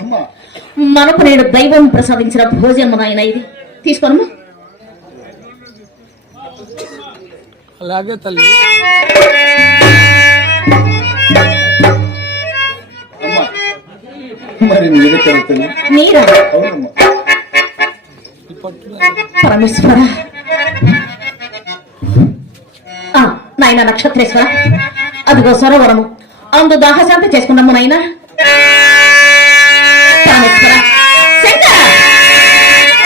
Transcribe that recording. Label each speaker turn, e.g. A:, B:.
A: అమ్మా.
B: మనకు నేను దైవం ప్రసాదించిన భోజనం నాయన ఇది. తీసుకోనమ్మా.
C: అలాగే తల్లి.
A: మరి
B: పరమేశ్వర. ఆ, నాయన నక్షత్రేశ్వర. అదిగో సరోవరము. అందు దాహశాంతి చేసుకున్నాము నాయన. Thank you.